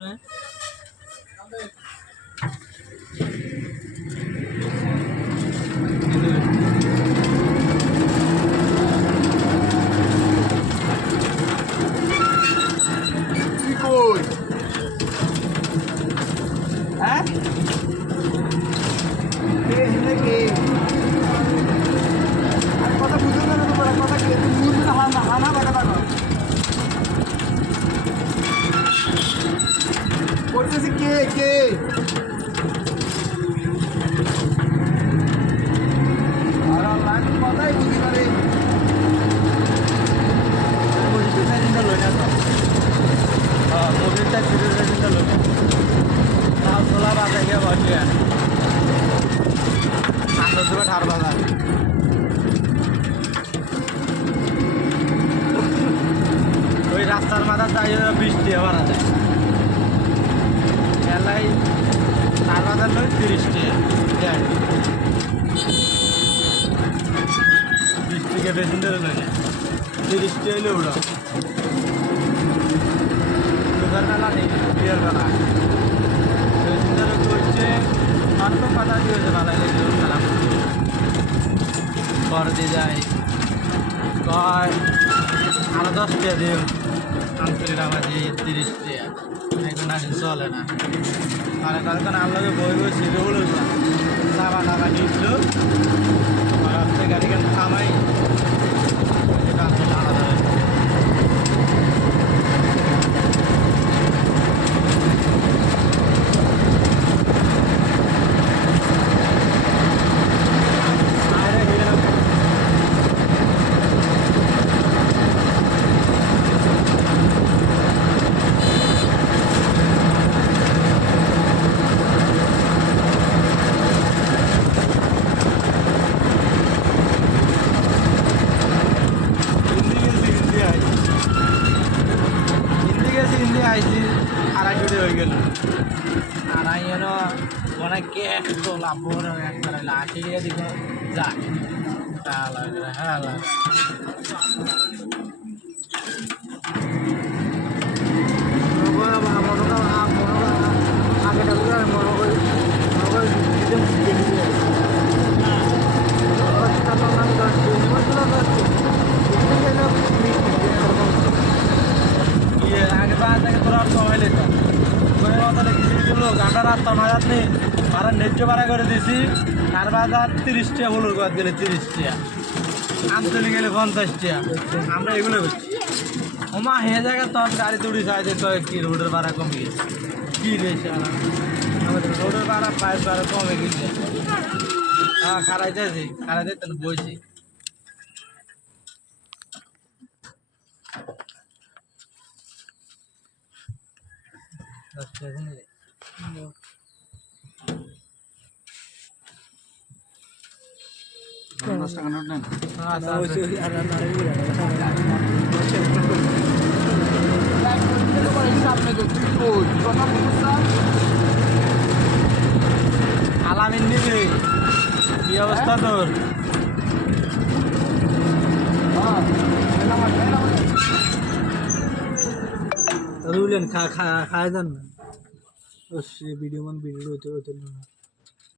কথা বুঝে না কথা কি বুঝে না হানা বাটা বাটা করতেছে কে কে আর অনলাইন কথাই বুঝি না রে মুভিটা সাইজটা লই না তো মুভিটা সিরিজ সাইজটা লই না তাও তোলা বাজে গিয়ে বসিয়া আন্দর দুটো ঠার বাজার ওই রাস্তার মাথা যাই বৃষ্টি আবার আছে এলাই চার বাজার নয় 30টি 20 বেশি ধরে নয় 30টি হইলে উড়ো সুগার মেলা নেই বিয়ার মেলা বেশি ধরে করছে অল্প কথা দিয়েছে ভালো মেলা পরে দিয়ে যায় কয় আরো 10টা দিন আন্তরিক আমাদের 30 টাকা এখন আর চলে না আর কারণ আল্লাহকে বই বই ছিঁড়ে বলে নামা নামা নিয়েছিল আর আপনি গাড়িখান থামাই এটা আসলে আলাদা হয়েছে আইসি আড়াই জুড়ে হয়ে গেল আড়াই যেন অনেক গ্যাস তো লাভ একবারে লাঠি দিয়ে দিব যাক হ্যাঁ গান্ডা রাস্তা মাজার নেই ভাড়া ন্যায্য ভাড়া করে দিয়েছি 4,030 টাকা হলুর গাছ গেলে 30 টাকা আঞ্চলিক গেলে 50 টাকা আমরা এগুলো করছি ওমা হে জায়গা তো আমি গাড়ি তুড়ি চাইছে তো কি রোডের ভাড়া কমে গেছে কী রয়েছে আমাদের রোডের ভাড়া পায়ের ভাড়া কমে গেছে হ্যাঁ খারাইতে তো বইছি আলামিন নিবি কি অবস্থা তোর খায় যান না ভিডিও হতে